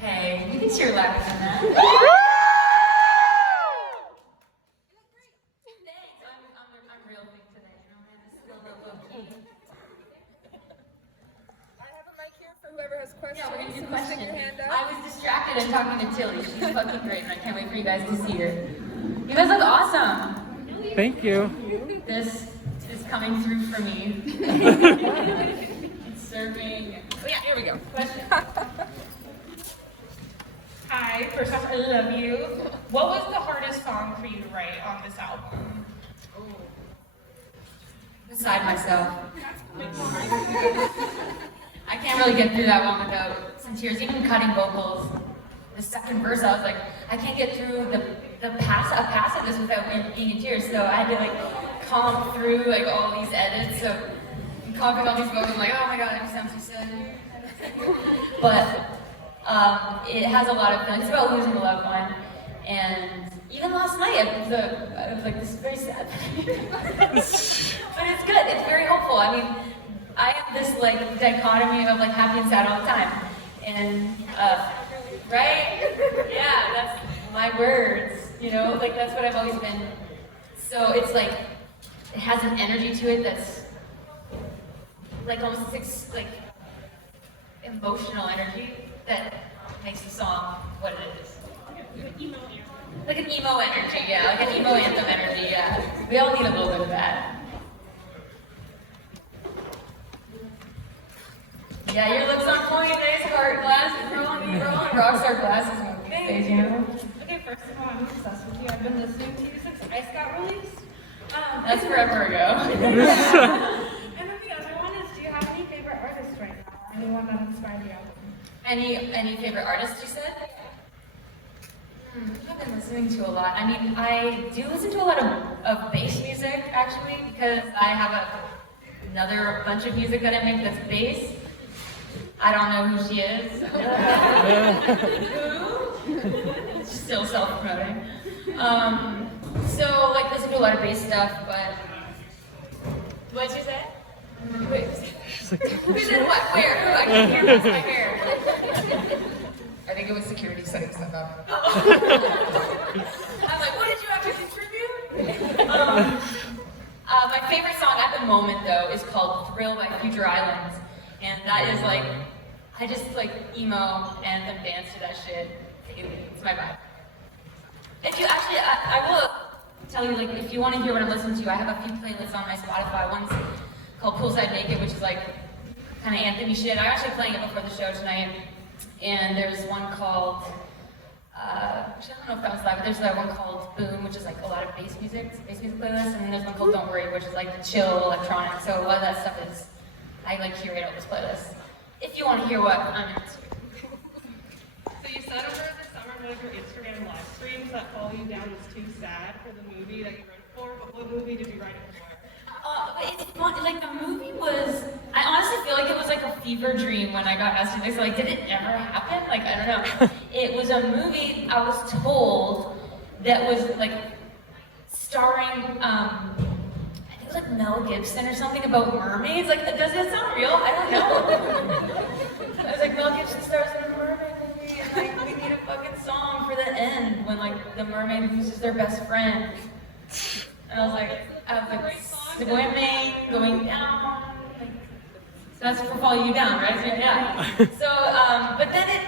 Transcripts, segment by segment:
Hey, you can cheer louder than that. Thanks. I'm real big today. You know, man, this is a little low key. I have a mic here for whoever has questions. Yeah, we're gonna do Stick questions. your hand up. I was distracted and talking to Tilly. She's fucking great, and I can't wait for you guys to see her. You guys look awesome. Thank you. This is coming through for me. It's serving. Oh yeah, here we go. Question. Hi, first off, I love you. What was the hardest song for you to write on this album? Beside myself. I can't really get through that one without some tears. Even cutting vocals. The second verse, I was like, I can't get through a pass of this without being in tears. So I had to like comp through like all these edits. So comping all these vocals, I'm like, oh my god, it sounds so sad. But it has a lot of feelings. It's about losing a loved one. And even last night, I was like, this is very sad. But it's good. It's very hopeful. I mean, I have this like dichotomy of like happy and sad all the time. And right? Yeah, that's my words. You know, like that's what I've always been. So it's like it has an energy to it that's like almost like emotional energy that makes the song what it is. Like an emo energy, yeah, like an emo anthem energy, yeah. We all need a little bit of that. Yeah, your looks on point, nice heart glasses, rolling rockstar glasses on stage, you know? Okay, first of all, I'm obsessed with you. I've been listening to you since Ice got released. That's forever ago. And then the other one is, do you have any favorite artists right now? Anyone that inspired the album? Any favorite artists you said? I've been listening to a lot. I mean, I do listen to a lot of bass music, actually, because I have another bunch of music that I make that's bass. I don't know who she is. Who? Still self-promoting. So, like, listen to a lot of bass stuff, but... What'd you say? Wait. Who said what? Where? Who? I can't hear this. My hair. I think it was security setting stuff up. I'm like, what did you actually contribute? My favorite song at the moment, though, is called Thrill by Future Islands. And that is like, I just like emo anthem dance to that shit. It's my vibe. If you actually, I will tell you, like, if you want to hear what I'm listening to, I have a few playlists on my Spotify. One's called Poolside Naked, which is like kind of anthem-y shit. I'm actually playing it before the show tonight. And there's one called, actually I don't know if that was live, but there's that one called Boom, which is like a lot of bass music playlist. And then there's one called Don't Worry, which is like chill electronic. So a lot of that stuff is, I like curate all those playlists. If you want to hear what I'm into. So you said over the summer one of your Instagram live streams that Follow You Down was too sad for the movie that you wrote it for, but what movie did you write it for? It's fun. Like the movie was, I honestly feel like it was like a fever dream when I got asked to do this. Like, did it ever happen? Like, I don't know. It was a movie I was told that was like starring, I think it was like Mel Gibson or something about mermaids. Like, does that sound real? I don't know. I was like, Mel Gibson stars in a mermaid movie, and like we need a fucking song for the end when like the mermaid loses their best friend. And I was like swimming, going down. Like, so that's for Follow You Down, right? So, yeah. So, but then it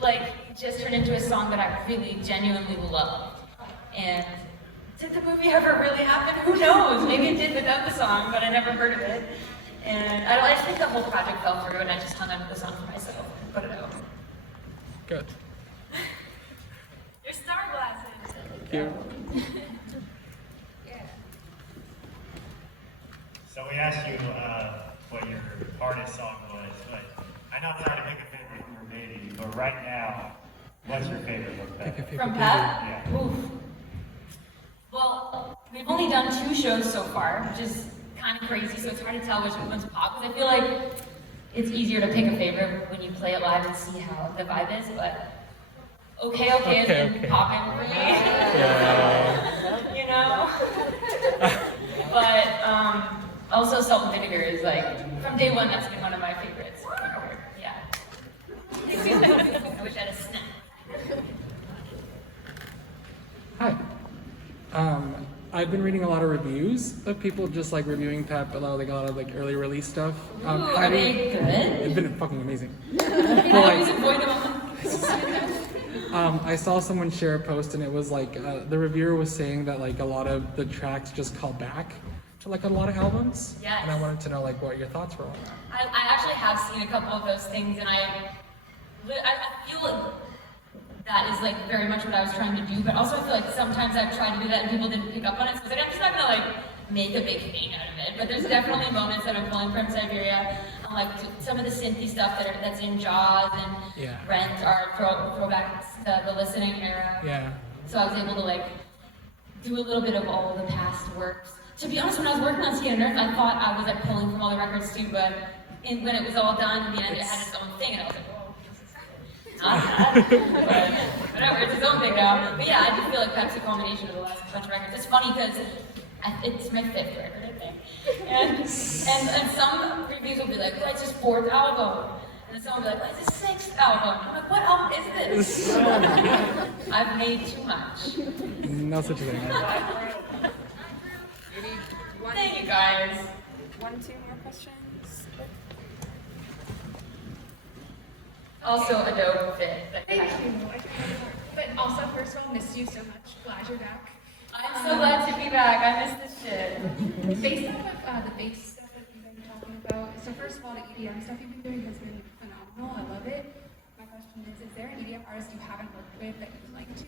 like just turned into a song that I really genuinely loved. And did the movie ever really happen? Who knows? Maybe it did without the song, but I never heard of it. And I just think the whole project fell through, and I just hung onto the song for myself and put it out. Good. Your star glasses. Thank you. So we asked you what your hardest song was, but I know I'm trying to pick a favorite from Mermaidy, but right now, what's your favorite from Pat? From Pat? Yeah. Oof. Well, we've only done 2 shows so far, which is kind of crazy, so it's hard to tell which one's pop, because I feel like it's easier to pick a favorite when you play it live and see how the vibe is, but okay is in popping for me. You know? But also Salt and Vinegar is like, from day one, that's been one of my favorites. I've been reading a lot of reviews of people just like reviewing Pep, a lot of like early release stuff. Ooh, are they good? It's been fucking amazing. I always avoid them. I saw someone share a post and it was like the reviewer was saying that like a lot of the tracks just call back to like a lot of albums. Yes. And I wanted to know like what your thoughts were on that. I actually have seen a couple of those things, and I feel like that is like very much what I was trying to do, but also I feel like sometimes I've tried to do that and people didn't pick up on it, so I'm just not gonna like make a big thing out of it. But there's definitely moments that I'm pulling from Siberia, and like some of the synthy stuff that's in Jaws and Rent are throwbacks to the listening era. Yeah. So I was able to like do a little bit of all of the past works. To be honest, when I was working on Skin and Earth, I thought I was like pulling from all the records too, but when it was all done, in the end, it had its own thing, and I was like, whoa, this is not that. But whatever, it's its own thing now. But yeah, I do feel like that's a combination of the last bunch of records. It's funny because it's my 5th record, I think. And some reviews will be like, well, it's his 4th album. And then someone will be like, well, it's his 6th album. I'm like, what album is this? I've made too much. No such thing. Thank you guys. 1, 2 more questions. Also a dope fit. Thank you. But also, first of all, miss you so much. Glad you're back. I'm so glad to be back. I miss this shit. Based off of the bass stuff that you've been talking about, so first of all, the EDM stuff you've been doing has been phenomenal. I love it. My question is there an EDM artist you haven't worked with that you'd like to?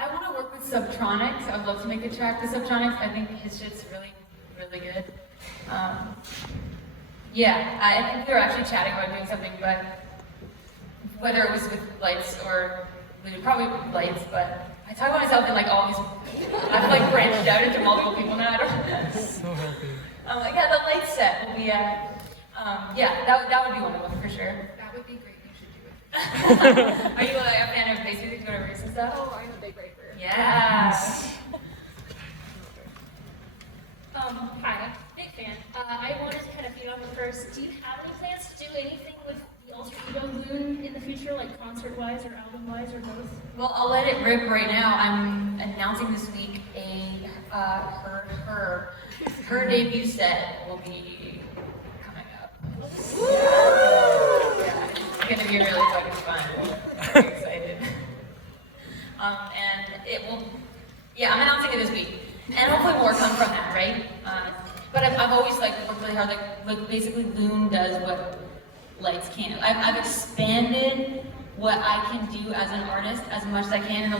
I want to work with Subtronics. I'd love to make a track with Subtronics. I think his shit's really, really good. Yeah, I think we were actually chatting about doing something, but whether it was with lights or probably with lights, but I talk about myself in like all these, I've like branched out into multiple people now. I don't know. So happy. I'm like, yeah, the light set will be yeah, that would be one of them for sure. That would be great. You should do it. Are you like a fan of bass music, doing roots and stuff? Oh, I'm a big raper. Yeah. Hi, big fan. I wanted to kind of feed on the first. Do you have any plans to do anything with the alter ego Loon in the future, like concert-wise or album-wise or both? Well, I'll let it rip right now. I'm announcing this week her debut set will be coming up. Yeah, it's gonna be really fucking fun. I'm very excited. And it will. Yeah, I'm announcing it this week, and hopefully more come from that, right? But I've always like worked really hard. Like basically, Loon does what lights can't. I've expanded what I can do as an artist as much as I can in the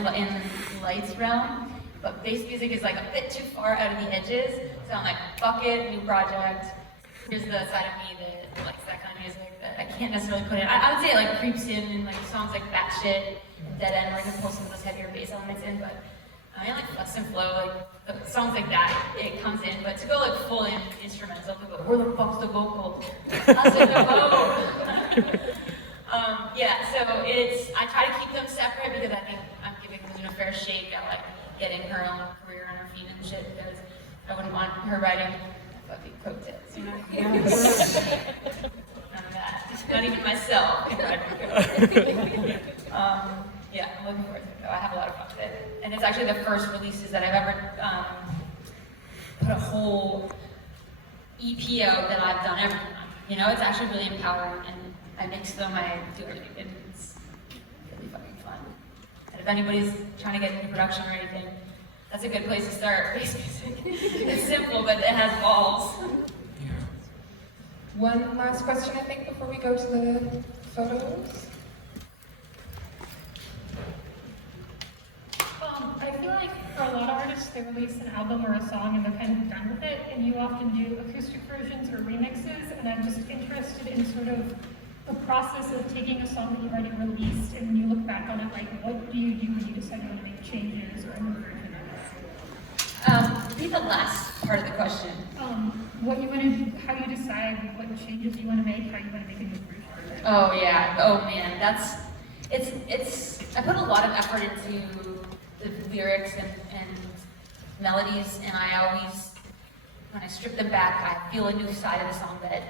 lights realm. But bass music is like a bit too far out of the edges. So I'm like, fuck it, new project. Here's the side of me that likes that kind of music that I can't necessarily put in. I would say it like creeps in like songs like Batshit, Dead End, where I can pull some of those heavier bass elements in. But I mean, like Flex and Flow, like the songs like that, it comes in. But to go like full in instrumental, to go, where the fuck's the vocal? How's it go? Yeah, so I try to keep them separate because I think I'm giving Loon a fair shake at like getting her own career on her feet and shit, because I wouldn't want her writing fucking coattails, you know? None of that. Not even myself. Yeah, I'm looking forward to it though. I have a lot of fun with it. And it's actually the first releases that I've ever put a whole EP out that I've done everything on. You know, it's actually really empowering, and I mix them, I do everything, and it's really fucking fun. And if anybody's trying to get into production or anything, that's a good place to start. Bass music. It's simple, but it has balls. One last question, I think, before we go to the photos. I feel like for a lot of artists, they release an album or a song and they're kind of done with it, and you often do acoustic versions or remixes, and I'm just interested in sort of the process of taking a song that you've already released, and when you look back on it, like, what do you do when you decide you want to make changes or a new version of it? Repeat the last part of the question. What you want to, how you decide what changes you want to make, how you want to make a new version of it. Oh yeah, oh man, it's, I put a lot of effort into the lyrics and melodies, and I always, when I strip them back, I feel a new side of the song that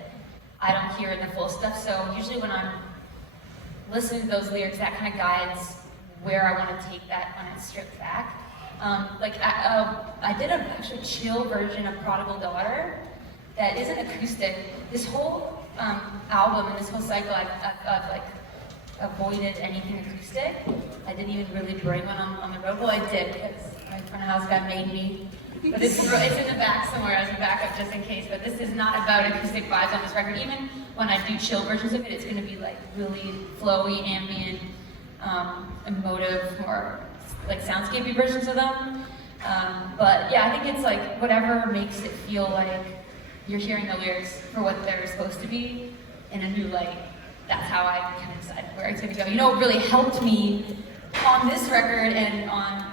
I don't hear in the full stuff. So usually when I'm listening to those lyrics, that kind of guides where I want to take that when it's stripped back. I did a actually chill version of Prodigal Daughter that isn't acoustic. This whole album and this whole cycle, I've like avoided anything acoustic. I didn't even really bring one on the road. Well, I did because my front of house guy made me. But it's in the back somewhere as a backup just in case. But this is not about acoustic vibes on this record. Even when I do chill versions of it, it's going to be like really flowy, ambient, emotive, more like soundscapey versions of them. But yeah, I think it's like whatever makes it feel like you're hearing the lyrics for what they're supposed to be in a new light. That's how I kind of decide where it's going to go. You know, what really helped me on this record and on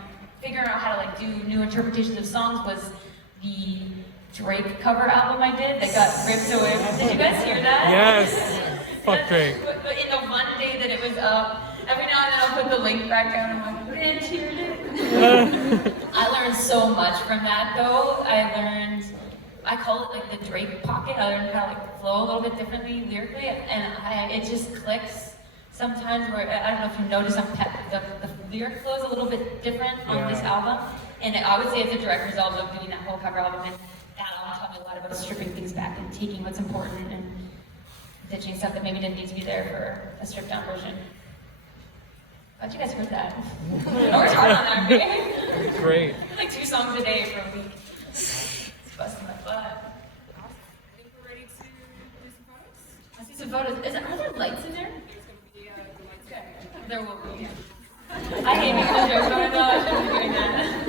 figuring out how to like do new interpretations of songs was the Drake cover album I did that got ripped away. Did you guys hear that? Yes. Fuck Drake. But in the one day that it was up, every now and then I'll put the link back down and I'm like, bitch, here it is. I learned so much from that though. I call it like the Drake pocket. I learned how to like flow a little bit differently lyrically, and it just clicks sometimes where, I don't know if you notice, the lyric flow is a little bit different on this album, and I would say it's a direct result of doing that whole cover album, and that album taught me a lot about stripping things back and taking what's important and ditching stuff that maybe didn't need to be there for a stripped down version. How'd you guys heard that? I worked hard on that, right? Great. Like 2 songs a day for a week. It's busting my butt. Awesome. I think we're ready to do some photos. I see some photos. Are there lights in there? There's going to be the lights. There will be. I hate making a joke about it though. I shouldn't be doing that.